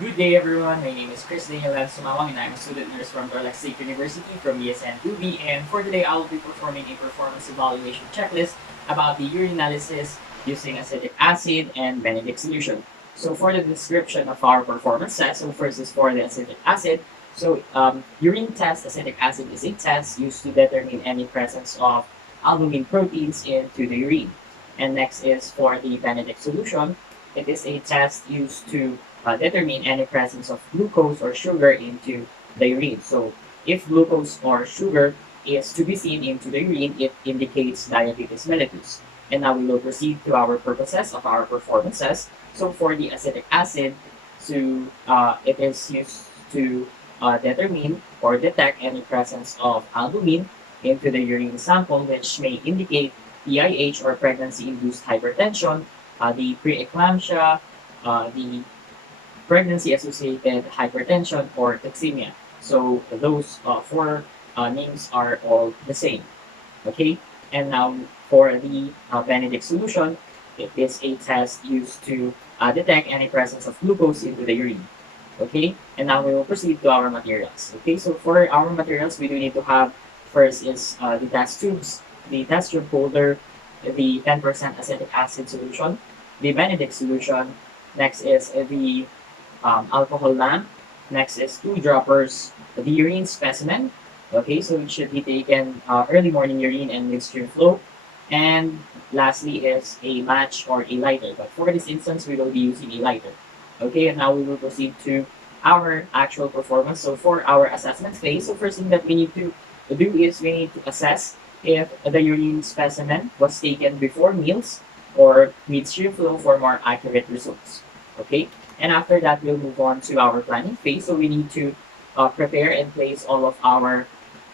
Good day everyone, my name is Chris Daniel Sumawang and I'm a student nurse from Tarlac State University from BSN 2B, and for today I will be performing a performance evaluation checklist about the urinalysis using acetic acid and Benedict solution. So for the description of our performance test, so first is for the acetic acid. Urine test acetic acid is a test used to determine any presence of albumin proteins into the urine. And next is for the Benedict solution. It is a test used to determine any presence of glucose or sugar into the urine. So if glucose or sugar is to be seen into the urine, it indicates diabetes mellitus. And now we will proceed to our purposes of our performances. So for the acetic acid, it is used to determine or detect any presence of albumin into the urine sample, which may indicate PIH or pregnancy-induced hypertension, the preeclampsia, the pregnancy-associated hypertension, or toxemia. So those four names are all the same. Okay, and now for the Benedict solution, it is a test used to detect any presence of glucose into the urine. Okay, and now we will proceed to our materials. Okay, so for our materials, we do need to have first is the test tubes, the test tube holder, the 10% acetic acid solution, the Benedict solution. Next is the alcohol lamp. Next is two droppers, the urine specimen. Okay, so it should be taken early morning urine and midstream flow. And lastly is a match or a lighter. But for this instance, we will be using a lighter. Okay, and now we will proceed to our actual performance. So for our assessment phase, so first thing that we need to do is we need to assess if the urine specimen was taken before meals or midstream flow for more accurate results. Okay, and after that, we'll move on to our planning phase. So we need to prepare and place all of our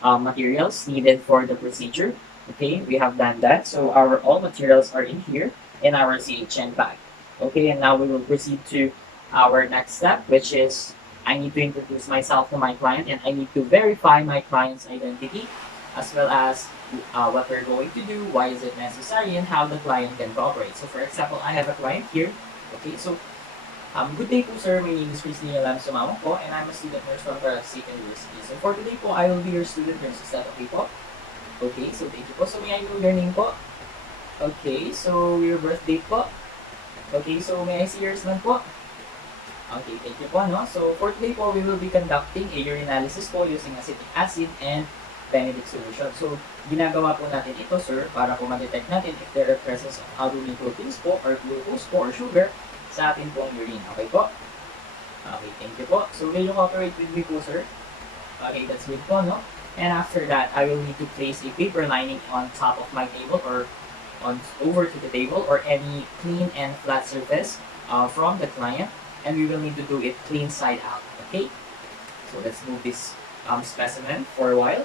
materials needed for the procedure. Okay, we have done that. So our all materials are in here in our CHN bag. Okay, and now we will proceed to our next step, which is I need to introduce myself to my client and I need to verify my client's identity as well as what we're going to do, why is it necessary, and how the client can cooperate. So for example, I have a client here. Okay, so good day po sir, my name is Christina Lam Sumawang po and I'm a student nurse from Benedict University. So for today po, I will be your student nurse. Is that okay po? Okay, so thank you po. So may I know your name po? Okay, so your birth date po? Okay, so may I see yours man po? Okay, thank you po. No? So for today po, we will be conducting a urinalysis po using acetic acid and Benedict solution. So ginagawa po natin ito sir para po ma-detect natin if there are presence of albumin proteins po or glucose po or sugar sa atin pong urine. Okay po? Okay, thank you po. So will you cooperate with me po sir? Okay, that's good po, no? And after that, I will need to place a paper lining on top of my table or on over to the table or any clean and flat surface from the client, and we will need to do it clean side out. Okay, so let's move this specimen for a while.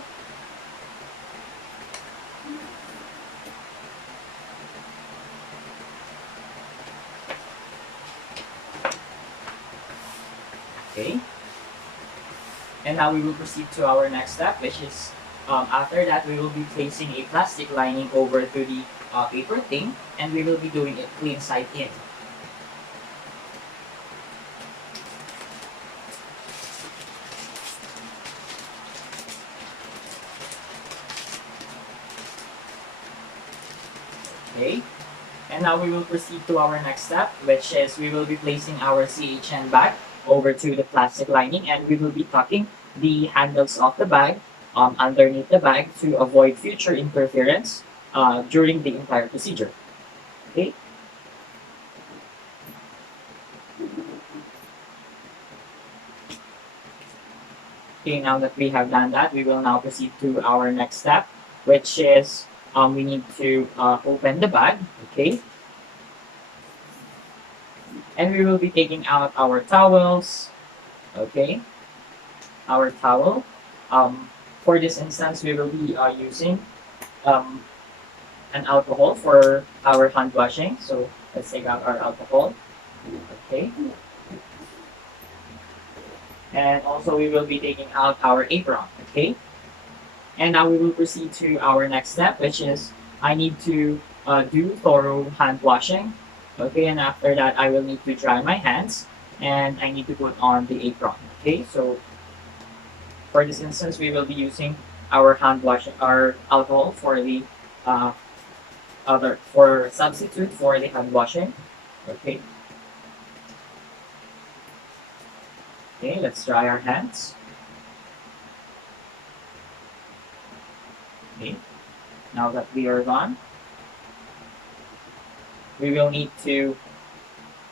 Okay, and now we will proceed to our next step, which is after that we will be placing a plastic lining over to the paper thing, and we will be doing it clean side in. Okay, and now we will proceed to our next step, which is we will be placing our CHN bag over to the plastic lining, and we will be tucking the handles of the bag underneath the bag to avoid future interference during the entire procedure. Okay. Okay, now that we have done that, we will now proceed to our next step, which is we need to open the bag. Okay. And we will be taking out our towels. Okay. Our towel. For this instance, we will be using um, an alcohol for our hand washing. So let's take out our alcohol. Okay. And also we will be taking out our apron. Okay. And now we will proceed to our next step, which is I need to do thorough hand washing. Okay, and after that, I will need to dry my hands and I need to put on the apron. Okay, so for this instance, we will be using our hand wash, our alcohol for the uh, other for substitute for the hand washing. Okay, okay, let's dry our hands. Okay, now that we are done, we will need to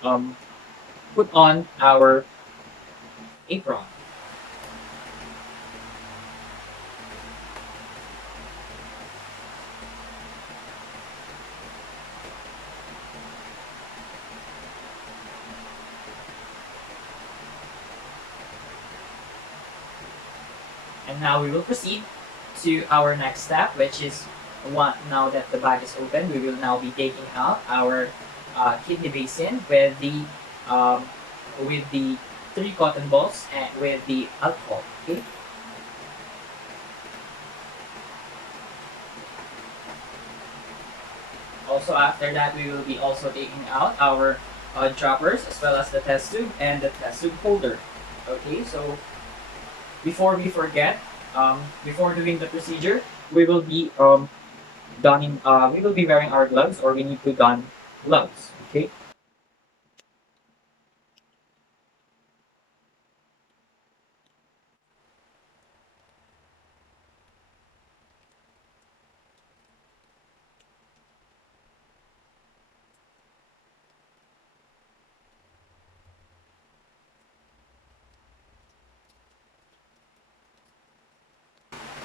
um, put on our apron. And now we will proceed to our next step, which is one. Now that the bag is open, we will now be taking out our kidney basin um, with the three cotton balls and with the alcohol. Okay. Also, after that, we will be also taking out our droppers as well as the test tube and the test tube holder. Okay, so before doing the procedure, we will be we will be wearing our gloves, or we need to don gloves. Okay.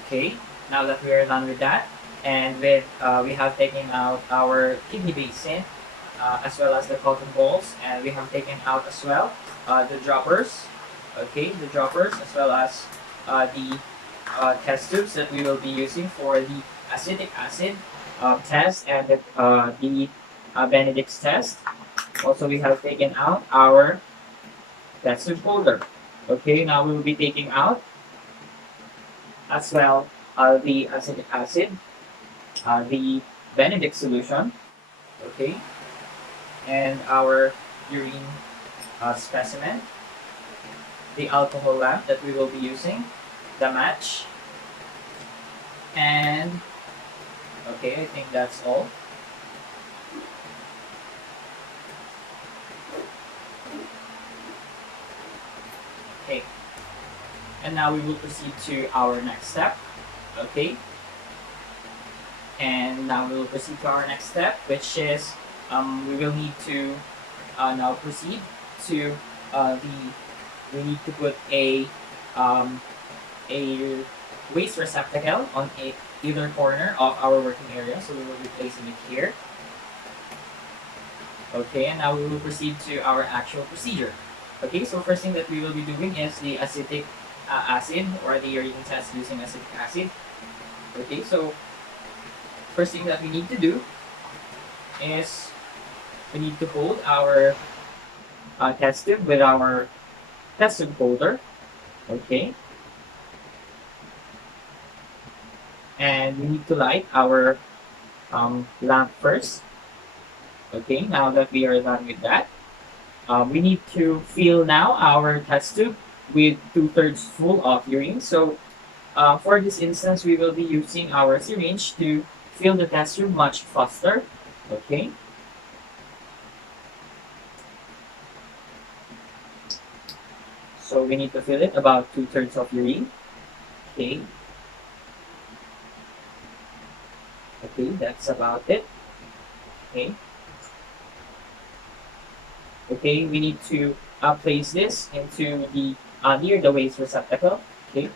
Okay. Now that we are done with that, and we have taken out our kidney basin, as well as the cotton balls, and we have taken out as well the droppers. Okay, the droppers as well as the test tubes that we will be using for the acetic acid test and the Benedict's test. Also, we have taken out our test tube holder. Okay, now we will be taking out as well the acetic acid, the Benedict solution. Okay, and our urine specimen, the alcohol lamp that we will be using, the match, and okay, I think that's all. Okay, and now we will proceed to our next step. Okay, and now we will proceed to our next step, which is we will need to now proceed to the we need to put um, a waste receptacle on either corner of our working area. So we will be placing it here. Okay, and now we will proceed to our actual procedure. Okay, so first thing that we will be doing is the acetic acid, or the urine test using acetic acid. Okay, so first thing that we need to do is we need to hold our test tube with our test tube holder. Okay, and we need to light our lamp first. Okay, now that we are done with that, we need to fill now our test tube with 2/3 full of urine. So for this instance, we will be using our syringe to fill the test tube much faster. Okay. So we need to fill it about 2/3 of urine. Okay. Okay, that's about it. Okay. Okay, we need to place this into the near the waste receptacle. Okay,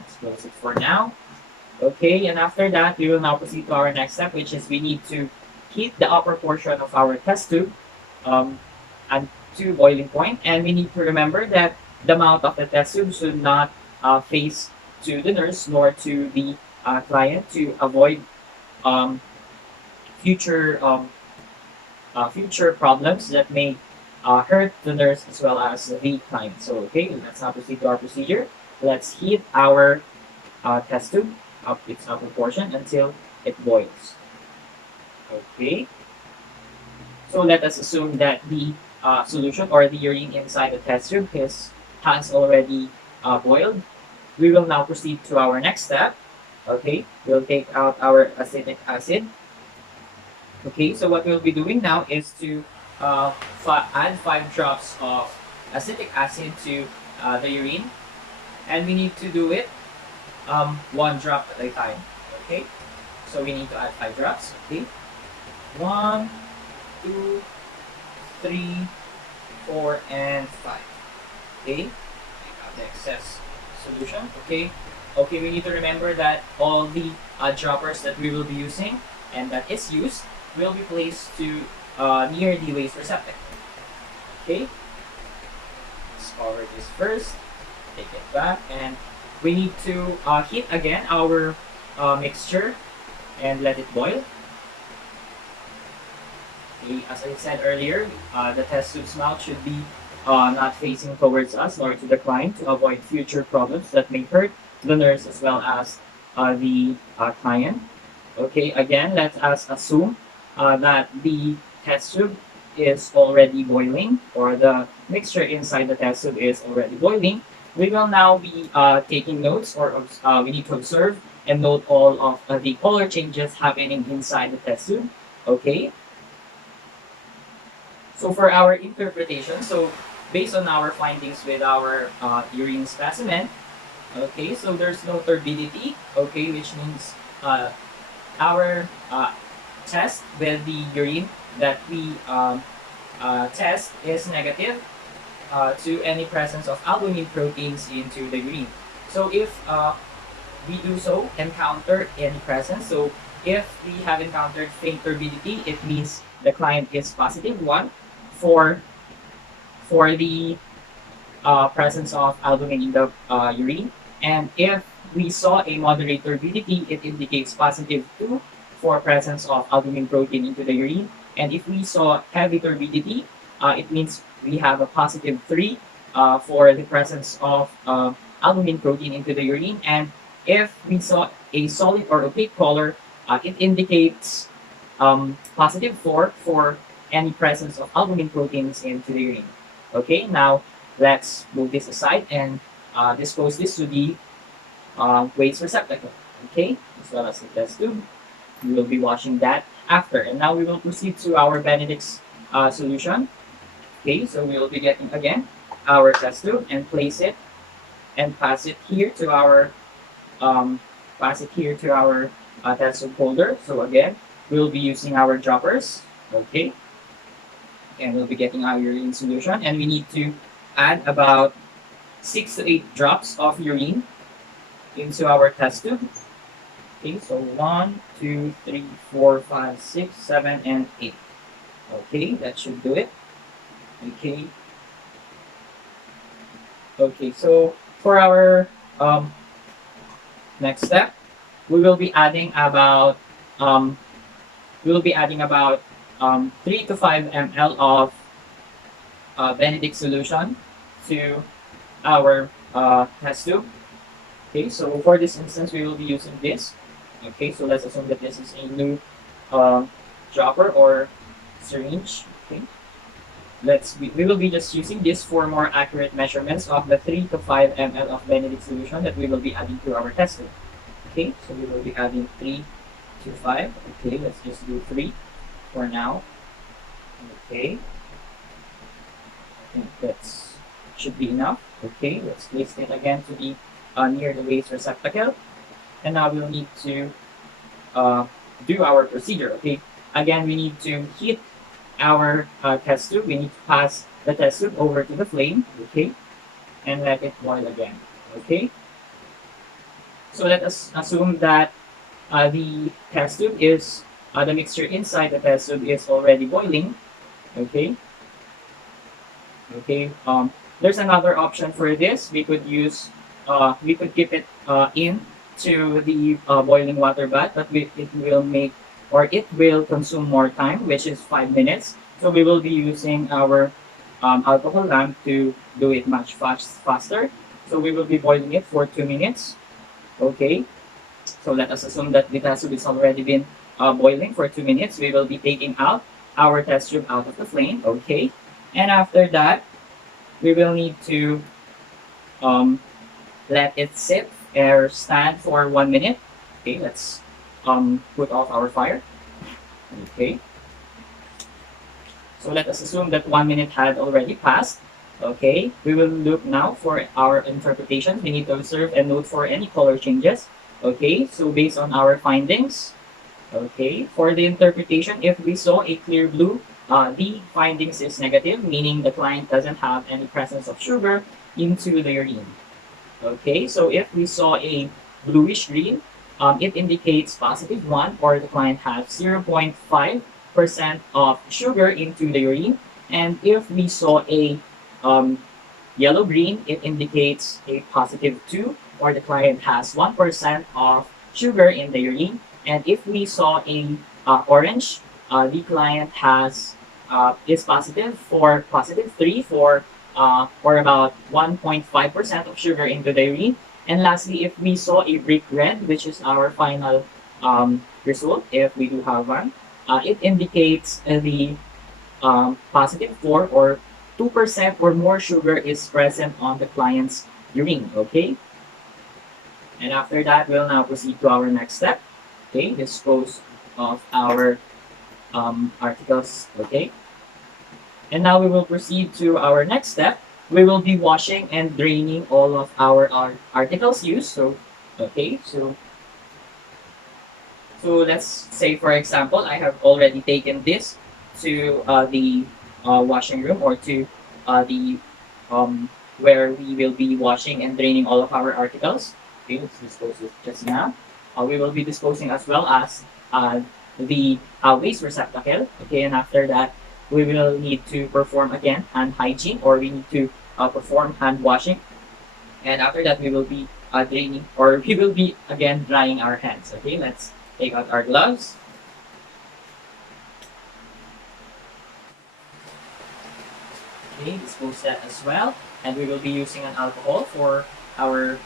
let's close it for now. Okay, and after that, we will now proceed to our next step, which is we need to heat the upper portion of our test tube um, and to boiling point, and we need to remember that the mouth of the test tube should not face to the nurse nor to the client to avoid um, future future problems that may hurt the nurse as well as the client. So, okay, let's now proceed to our procedure. Let's heat our test tube up its upper portion until it boils. Okay. So let us assume that the solution or the urine inside the test tube has already boiled, we will now proceed to our next step. Okay, we'll take out our acetic acid. Okay, so what we'll be doing now is to add 5 drops of acetic acid to the urine, and we need to do it 1 drop at a time. Okay, so we need to add 5 drops. Okay, 1, 2, 3, 4, and 5. Okay, take out the excess solution. Okay, we need to remember that all the droppers that we will be using and that is used will be placed to near the waste receptacle. Okay, let's cover this first. Take it back, and we need to heat again our mixture and let it boil. Okay, as I said earlier, the test tube's mouth should be not facing towards us nor to the client to avoid future problems that may hurt the nurse as well as the client. Okay, again, let us assume that the test tube is already boiling, or the mixture inside the test tube is already boiling. We will now be taking notes, or we need to observe and note all of the color changes happening inside the test tube. Okay. So for our interpretation, so based on our findings with our urine specimen, okay, so there's no turbidity, okay, which means our test with the urine that we test is negative to any presence of albumin proteins into the urine. So if we do so encounter any presence, so if we have encountered faint turbidity, it means the client is positive 1 for the presence of albumin in the urine. And if we saw a moderate turbidity, it indicates positive 2 for presence of albumin protein into the urine. And if we saw heavy turbidity, it means we have a positive 3 for the presence of albumin protein into the urine. And if we saw a solid or opaque color, it indicates positive 4 for any presence of albumin proteins into the urine. Okay, now let's move this aside and dispose this to the waste receptacle. Okay, as well as the test tube. We will be washing that after. And now we will proceed to our Benedict's solution. Okay, so we will be getting again our test tube and place it and pass it here to our test tube holder. So again, we'll be using our droppers. Okay, and we'll be getting our urine solution, and we need to add about 6 to 8 drops of urine into our test tube. Okay, so 1, 2, 3, 4, 5, 6, 7, and 8. Okay, that should do it. Okay. Okay, so for our next step, we will be adding about 3 to 5 ml of Benedict solution to our test tube. Okay, so for this instance, we will be using this. Okay, so let's assume that this is a new dropper or syringe. Okay, we will be just using this for more accurate measurements of the 3 to 5 ml of Benedict solution that we will be adding to our test tube. Okay, so we will be adding 3 to 5. Okay, let's just do 3 for now. Okay, I think that should be enough. Okay, let's place it again to the near the waste receptacle, and now we'll need to do our procedure. Okay, again, we need to heat our test tube. We need to pass the test tube over to the flame. Okay, and let it boil again. Okay, so let us assume that the test tube is the mixture inside the test tube is already boiling. Okay. Okay. There's another option for this. We could use we could keep it in to the boiling water bath, but it will consume more time, which is 5 minutes. So we will be using our alcohol lamp to do it much faster. So we will be boiling it for 2 minutes. Okay. So let us assume that the test tube has already been boiling for 2 minutes. We will be taking out our test tube out of the flame. Okay. And after that, we will need to um, let it sit or stand for 1 minute. Okay, let's put off our fire. Okay, so let us assume that 1 minute had already passed. Okay, we will look now for our interpretation. We need to observe and note for any color changes. Okay, so based on our findings, okay, for the interpretation, if we saw a clear blue, the findings is negative, meaning the client doesn't have any presence of sugar into the urine. Okay, so if we saw a bluish green, it indicates positive 1, or the client has 0.5% of sugar into the urine. And if we saw a yellow green, it indicates a positive 2, or the client has 1% of sugar in the urine. And if we saw a orange, the client has is positive for positive 3 for or about 1.5% of sugar into the urine. And lastly, if we saw a brick red, which is our final result, if we do have one, it indicates the positive 4 or 2% or more sugar is present on the client's urine. Okay. And after that, we'll now proceed to our next step. Okay, dispose of our articles. Okay. And now we will proceed to our next step. We will be washing and draining all of our articles used. So, okay, so let's say, for example, I have already taken this to the washing room, or to the where we will be washing and draining all of our articles. Okay, let's dispose it just now. We will be disposing as well as the waste receptacle. Okay, and after that, we will need to perform again hand hygiene, or we need to perform hand washing. And after that, we will be draining, or we will be again drying our hands. Okay, let's take out our gloves. Okay, dispose that as well. And we will be using an alcohol for our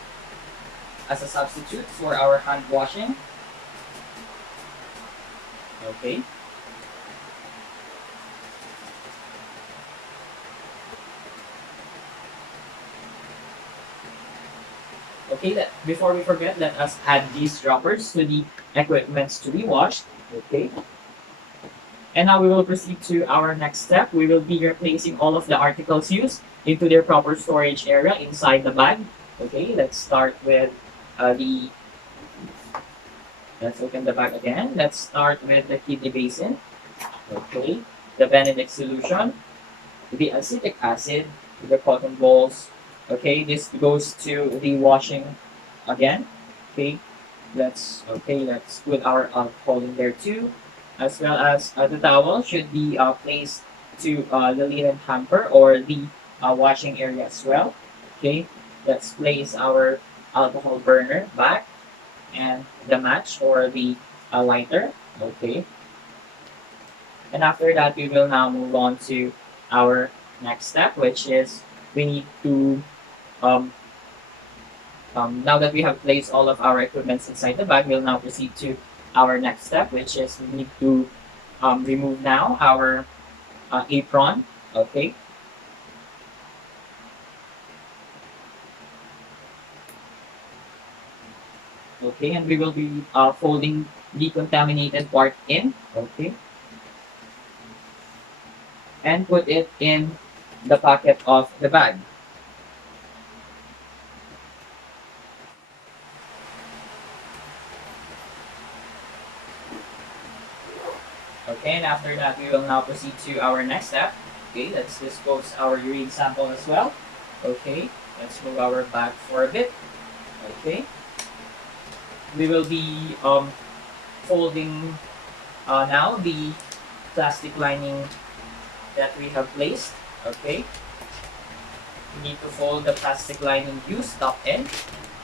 as a substitute for our hand washing. Okay. Okay, before we forget, let us add these droppers to the equipments to be washed. Okay. And now we will proceed to our next step. We will be replacing all of the articles used into their proper storage area inside the bag. Okay, let's start with let's open the bag again. Let's start with the kidney basin. Okay, the Benedict solution, the acetic acid, the cotton balls. Okay, this goes to the washing again. Okay, let's put our alcohol in there too, as well as the towel should be placed to the linen hamper or the washing area as well. Okay, let's place our alcohol burner back, and the match or the lighter. Okay, and after that, we will now move on to our next step, which is we need to um, now that we have placed all of our equipments inside the bag, we'll now proceed to our next step, which is we need to remove now our apron. Okay. Okay, and we will be folding the contaminated part in. Okay. And put it in the pocket of the bag. Okay, and after that, we will now proceed to our next step. Okay, let's dispose our urine sample as well. Okay, let's move our bag for a bit. Okay, we will be folding now the plastic lining that we have placed. Okay, we need to fold the plastic lining used top end,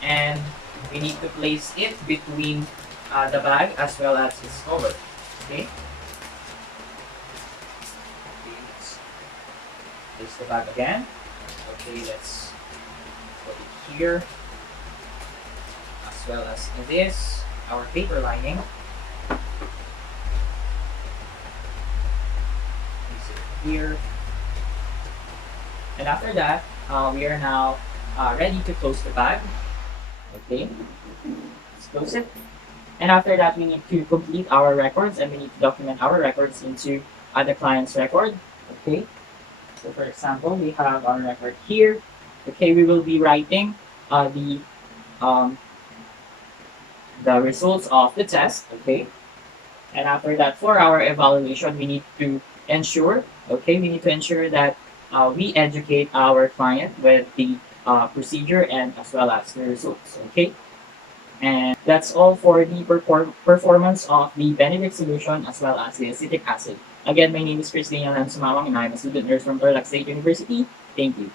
and we need to place it between the bag as well as its cover. Okay. Place the bag again. Okay, let's put it here, as well as this, our paper lining. Place it here. And after that, we are now ready to close the bag. Okay, let's close it. And after that, we need to complete our records and we need to document our records into the client's record. Okay, so for example, we have our record here. Okay, we will be writing um, the results of the test. Okay, and after that, for our evaluation, we need to ensure. Okay, we need to ensure that we educate our client with the procedure and as well as the results. Okay. And that's all for the performance of the Benedict solution as well as the acetic acid. Again, my name is Chris Daniel Sumawang and I'm a student nurse from Urinalysis State University. Thank you.